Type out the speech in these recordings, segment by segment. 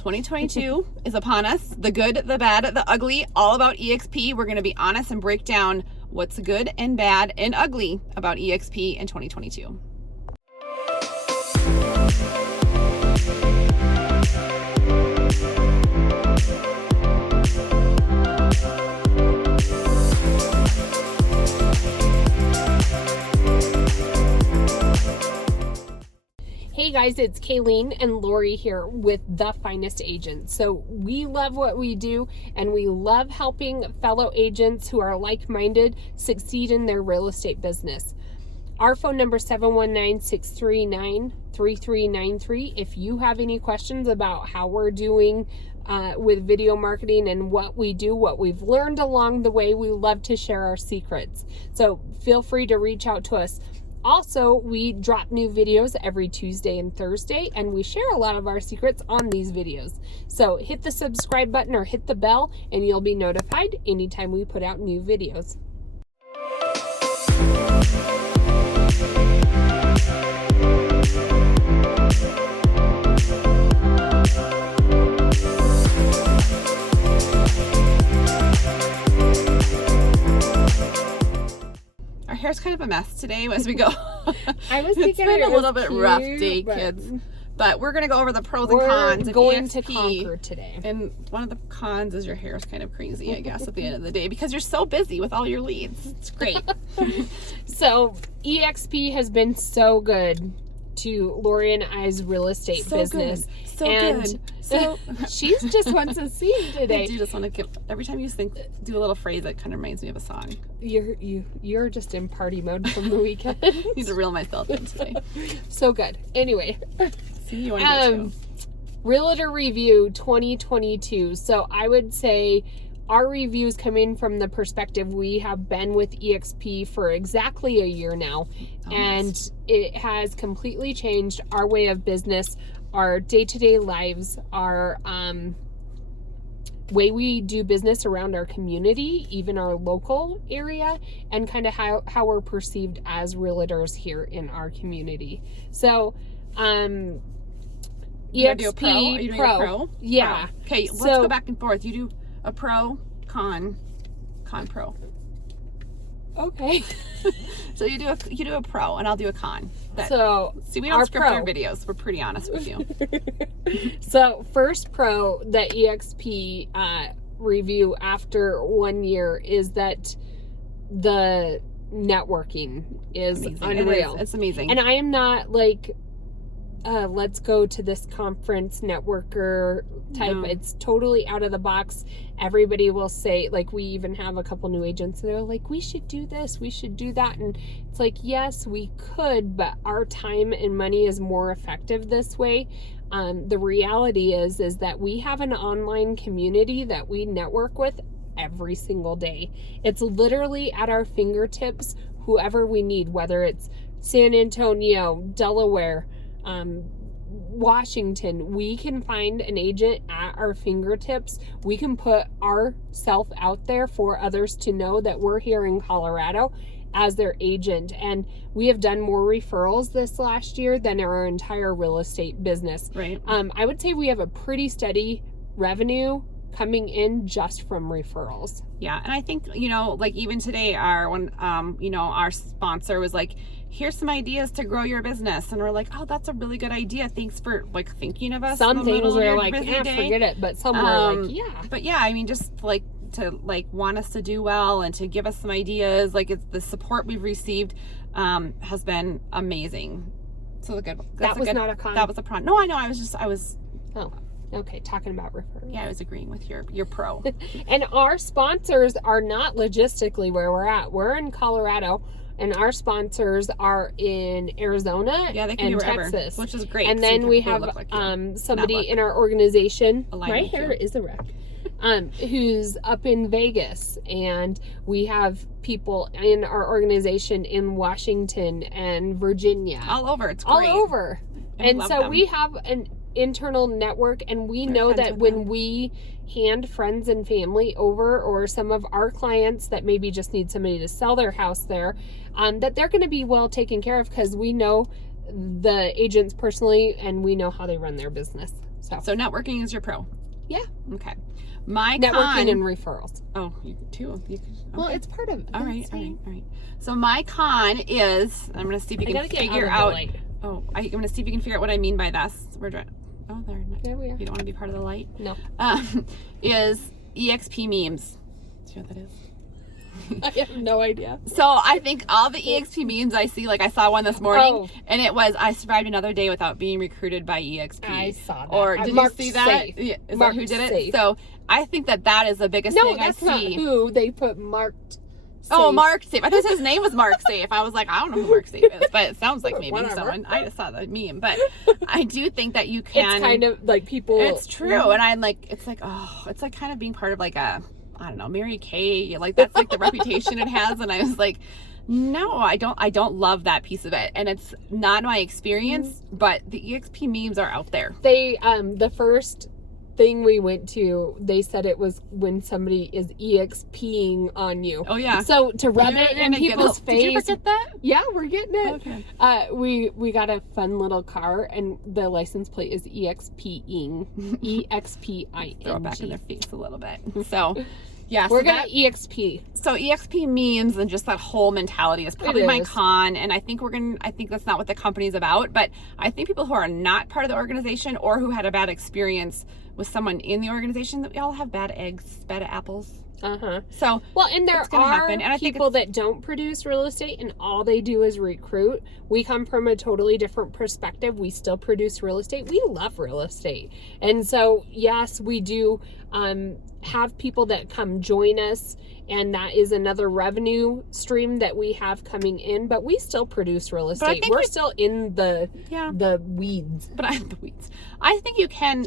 2022 is upon us. The good, the bad, the ugly, all about eXp. We're going to be honest and break down what's good and bad and ugly about eXp in 2022. Hey guys, it's Kayleen and Lori here with The Finest Agents. So we love what we do and we love helping fellow agents who are like-minded succeed in their real estate business. Our phone number is 719-639-3393. If you have any questions about how we're doing with video marketing and what we do, what we've learned along the way, we love to share our secrets. So feel free to reach out to us. Also, we drop new videos every Tuesday and Thursday, and we share a lot of our secrets on these videos. So hit the subscribe button or hit the bell, and you'll be notified anytime we put out new videos. Hair's kind of a mess today as we go. I was thinking it's been a little bit cute, rough day, kids. But we're going to go over the pros and cons of going eXp. to conquer today. And one of the cons is your hair is kind of crazy, I guess, at the end of the day, because you're so busy with all your leads. It's great. So eXp has been so good to Lori and I's real estate business. Good. So good. So she's just wants to sing today. I do just want to give, every time you do a little phrase that kind of reminds me of a song. You're just in party mode from the weekend. Need to reel myself in today. So good. Anyway. See, you want to do Realtor Review 2022. So I would say our reviews come in from the perspective we have been with eXp for exactly a year now. And it has completely changed our way of business, our day-to-day lives, our way we do business around our community, even our local area, and kind of how we're perceived as realtors here in our community. So eXp do a pro? Are you doing a pro? Yeah. Pro. Okay, let's go back and forth. You do a pro, con, pro. Okay. So you do a pro and I'll do a con. See, we don't script our videos. We're pretty honest with you. So first pro that eXp review after 1 year is that the networking is unreal. It's amazing. And I am not like let's go to this conference networker type. No. It's totally out of the box. Everybody will say, like, we even have a couple new agents that are like, we should do this, we should do that. And it's like, yes, we could, but our time and money is more effective this way. The reality is that we have an online community that we network with every single day. It's literally at our fingertips, whoever we need, whether it's San Antonio, Delaware, Washington, we can find an agent at our fingertips. We can put ourselves out there for others to know that we're here in Colorado as their agent. And we have done more referrals this last year than our entire real estate business. Right. I would say we have a pretty steady revenue coming in just from referrals. Yeah. And I think, like even today, our sponsor was like, here's some ideas to grow your business. And we're like, oh, that's a really good idea. Thanks for thinking of us. Some things are like, forget it. But some are like, yeah. But yeah, I mean, just to want us to do well and to give us some ideas. It's the support we've received has been amazing. So that was not a con. That was a pro. No, I know. I was. Oh. Okay, talking about referrals. Yeah, I was agreeing with your pro. And our sponsors are not logistically where we're at. We're in Colorado, and our sponsors are in Arizona and Texas, which is great. And then we have somebody in our organization. My hair is a wreck. Who's up in Vegas, and we have people in our organization in Washington and Virginia. All over. It's great. All over. And so we have an internal network, and we know that when we hand friends and family over, or some of our clients that maybe just need somebody to sell their house there, that they're going to be well taken care of because we know the agents personally and we know how they run their business. So networking is your pro. Yeah. Okay. My Networking and referrals. Oh, you too. You can, okay. Well, it's part of it. All right. So my con is, I'm going to see if you can figure out. Oh, I'm going to see if you can figure out what I mean by this. Oh, there we are. You don't want to be part of the light? No. Is eXp memes. Do you know what that is? I have no idea. So I think all the eXp memes I see, like I saw one this morning, and it was, I survived another day without being recruited by eXp. I saw that. Or did you see that? Yeah, is that who did it? So I think that is the biggest thing I see. No, that's not who. They put marked safe. Oh, Mark Safe. I thought his name was Mark Safe. I was like, I don't know who Mark Safe is, but it sounds like maybe someone. I just saw the meme. But I do think that you can. It's kind of like people. It's true. And I'm like, it's like kind of being part of like a, I don't know, Mary Kay. Like that's like the reputation it has. And I was like, no, I don't love that piece of it. And it's not my experience, but the eXp memes are out there. They, the first thing we went to, they said it was when somebody is EXPing on you. Oh yeah. So to rub it in people's face. Did you forget that? Yeah, we're getting it. Okay. We got a fun little car, and the license plate is EXPing. EXPING. Throw it back in their face a little bit. So yeah, we're gonna EXP. So eXp memes and just that whole mentality is probably my con, and I think that's not what the company's about, but I think people who are not part of the organization or who had a bad experience with someone in the organization, that we all have bad eggs, bad apples. So and there are people that don't produce real estate and all they do is recruit. We come from a totally different perspective. We still produce real estate. We love real estate, and so yes, we do have people that come join us, and that is another revenue stream that we have coming in. But we still produce real estate. We're still in the weeds. The weeds. I think you can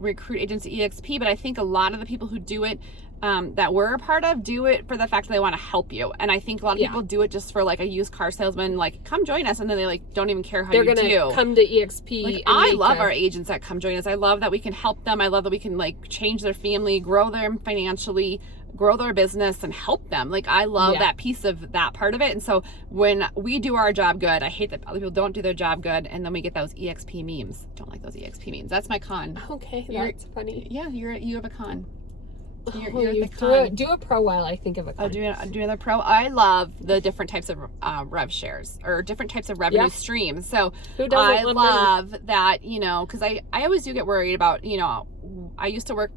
recruit agents at eXp, but I think a lot of the people who do it that we're a part of do it for the fact that they want to help you. And I think a lot of people do it just for like a used car salesman, like come join us, and then they like don't even care how you do. They're gonna come to eXp. Like, I love our agents that come join us. I love that we can help them. I love that we can like change their family, grow them financially, grow their business, and help them. Like I love that piece of that part of it. And so when we do our job good, I hate that other people don't do their job good, and then we get those eXp memes. Don't like those eXp memes. That's my con. Okay, that's funny. Yeah, you have a con. Do a pro while I think of a con. Do another pro. I love the different types of rev shares or different types of revenue streams. So I love that, because I always do get worried about, I used to work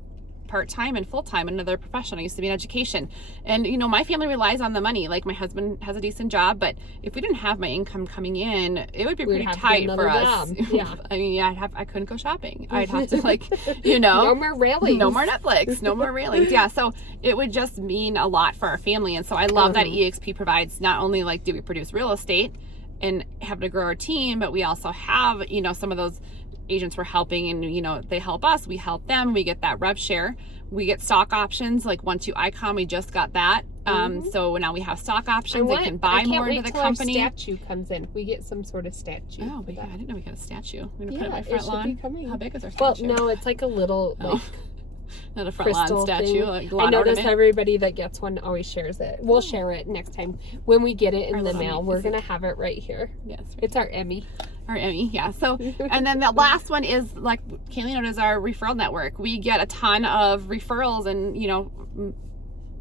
part-time and full-time in another profession. I used to be in education, and my family relies on the money. Like my husband has a decent job, but if we didn't have my income coming in, it would be pretty tight for us. Yeah. I mean, I couldn't go shopping. I'd have to no more railings, no more Netflix, no more railings. Yeah, so it would just mean a lot for our family. And so I love that eXp provides, not only like do we produce real estate and have to grow our team, but we also have some of those agents we're helping, and they help us, we help them, we get that rev share, we get stock options. Like 12icon, we just got that. So now we have stock options. They can buy more into the company. Our statue comes in. We get some sort of statue. Oh, I didn't know we got a statue. We're gonna put it in my front lawn. How big is our statue? Well, no, it's like a little not a front lawn statue. Like I notice everybody that gets one always shares it. We'll share it next time when we get it in the mail. We're gonna have it right here. Yes, it's our Emmy. Our Emmy, yeah. So, and then the last one is like Kaylee noted, is our referral network. We get a ton of referrals and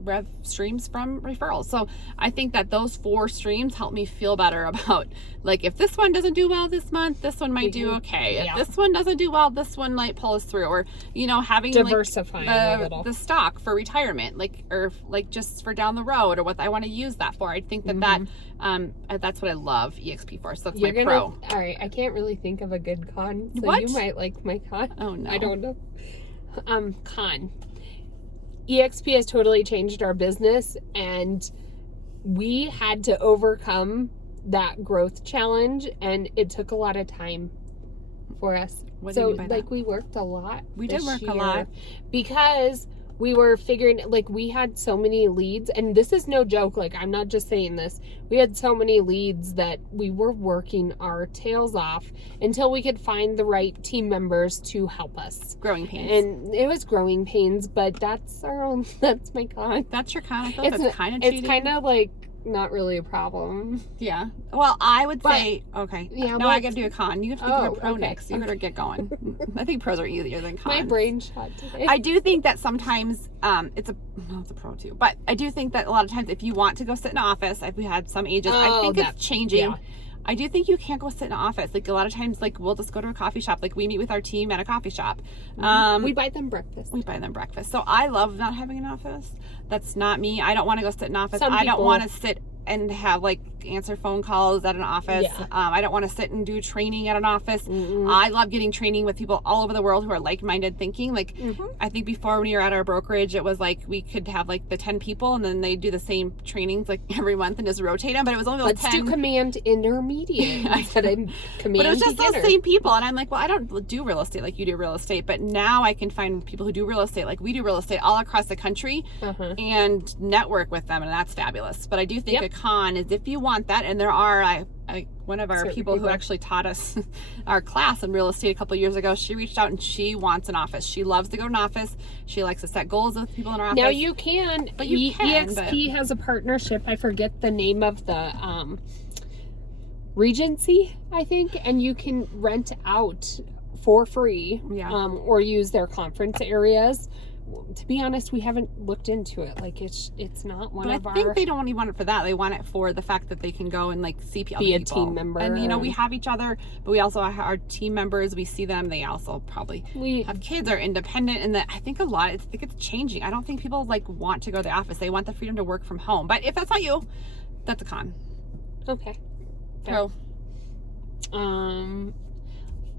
rev streams from referrals. So I think that those 4 streams help me feel better about, like, if this one doesn't do well this month, this one might do okay. If this one doesn't do well, this one might pull us through. Or having diversifying a little. The stock for retirement, or just for down the road, or what I want to use that for. I think that that's what I love eXp for. So that's my pro. All right, I can't really think of a good con, so you might like my con. Oh no, I don't know. Con. eXp has totally changed our business, and we had to overcome that growth challenge, and it took a lot of time for us. What do you mean by that? We worked a lot. We did work a lot because we were figuring, we had so many leads, and this is no joke, I'm not just saying this. We had so many leads that we were working our tails off until we could find the right team members to help us. Growing pains. And it was growing pains, but that's my con. That's your con? I thought that's kind of cheating. It's kind of like not really a problem. Yeah. Well, I would But- say, okay. Yeah, No, I got to do a con. You have to think of Oh, a pro okay. next. You better get going. I think pros are easier than cons. My brain shot today. I do think that sometimes it's a pro too, but I do think that a lot of times if you want to go sit in an office, like we had some agents, I think it's changing. yeah. I do think you can't go sit in an office. Like a lot of times, like we'll just go to a coffee shop. Like we meet with our team at a coffee shop. We buy them breakfast. We buy them breakfast. So I love not having an office. That's not me. I don't want to go sit in an office. Some I don't people- want to sit and have like answer phone calls at an office. Yeah. I don't want to sit and do training at an office. Mm-mm. I love getting training with people all over the world who are like-minded thinking. Like I think before when we were at our brokerage, it was like we could have like the 10 people and then they do the same trainings like every month and just rotate them. But it was only those Let's 10. do command intermediate instead of command But it was just beginner. those same people. And I'm like, well, I don't do real estate like you do real estate. But now I can find people who do real estate like we do real estate all across the country and network with them. And that's fabulous. But I do think Yep. a con is if you want that, and there are, one of our Certain people who people. actually taught us our class in real estate a couple of years ago, she reached out and she wants an office. She loves to go to an office. She likes to set goals with people in her office. Now you can, But you can, eXp has a partnership. I forget the name of the Regency, I think, and you can rent out for free, Yeah. or use their conference areas. To be honest, we haven't looked into it. Like it's not one But of I our. think they don't even want it for that. They want it for the fact that they can go and like see other Be a people. team member And we and- have each other, but we also have our team members. We see them. They also probably we have kids, are independent, and that I think I think it's changing. I don't think people like want to go to the office. They want the freedom to work from home. But if that's not you, that's a con. okay. So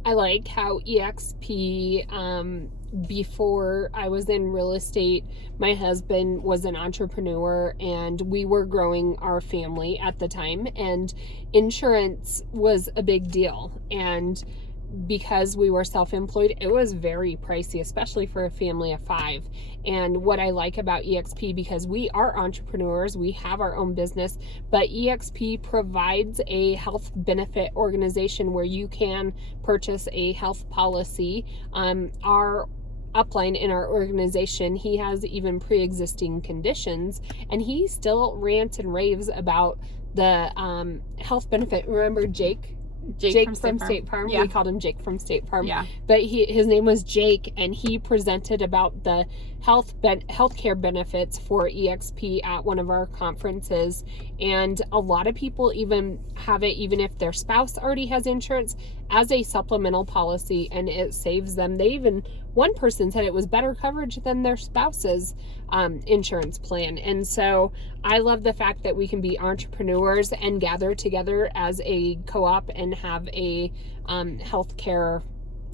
I like how eXp, before I was in real estate, my husband was an entrepreneur and we were growing our family at the time, and insurance was a big deal. And because we were self-employed, it was very pricey, especially for a family of 5. And what I like about eXp, because we are entrepreneurs, we have our own business, but eXp provides a health benefit organization where you can purchase a health policy. Our upline in our organization, he has even pre-existing conditions, and he still rants and raves about the health benefit. Remember Jake from State Farm? Yeah. We called him Jake from State Farm. Yeah. But his name was Jake, and he presented about the healthcare benefits for eXp at one of our conferences. And a lot of people even have it, even if their spouse already has insurance, as a supplemental policy, and it saves them. One person said it was better coverage than their spouse's insurance plan. And so I love the fact that we can be entrepreneurs and gather together as a co-op and have a healthcare.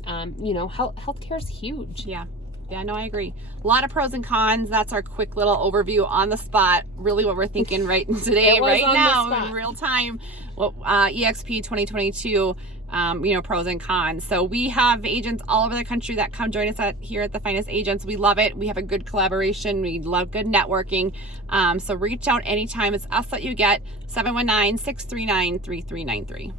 Healthcare is huge. Yeah. Yeah, no, I agree. A lot of pros and cons. That's our quick little overview on the spot. Really what we're thinking right today, It was right on the now, spot. in real time. Well, eXp 2022, pros and cons. So we have agents all over the country that come join us here at the Finest Agents. We love it. We have a good collaboration. We love good networking. So reach out anytime. It's us that you get, 719-639-3393.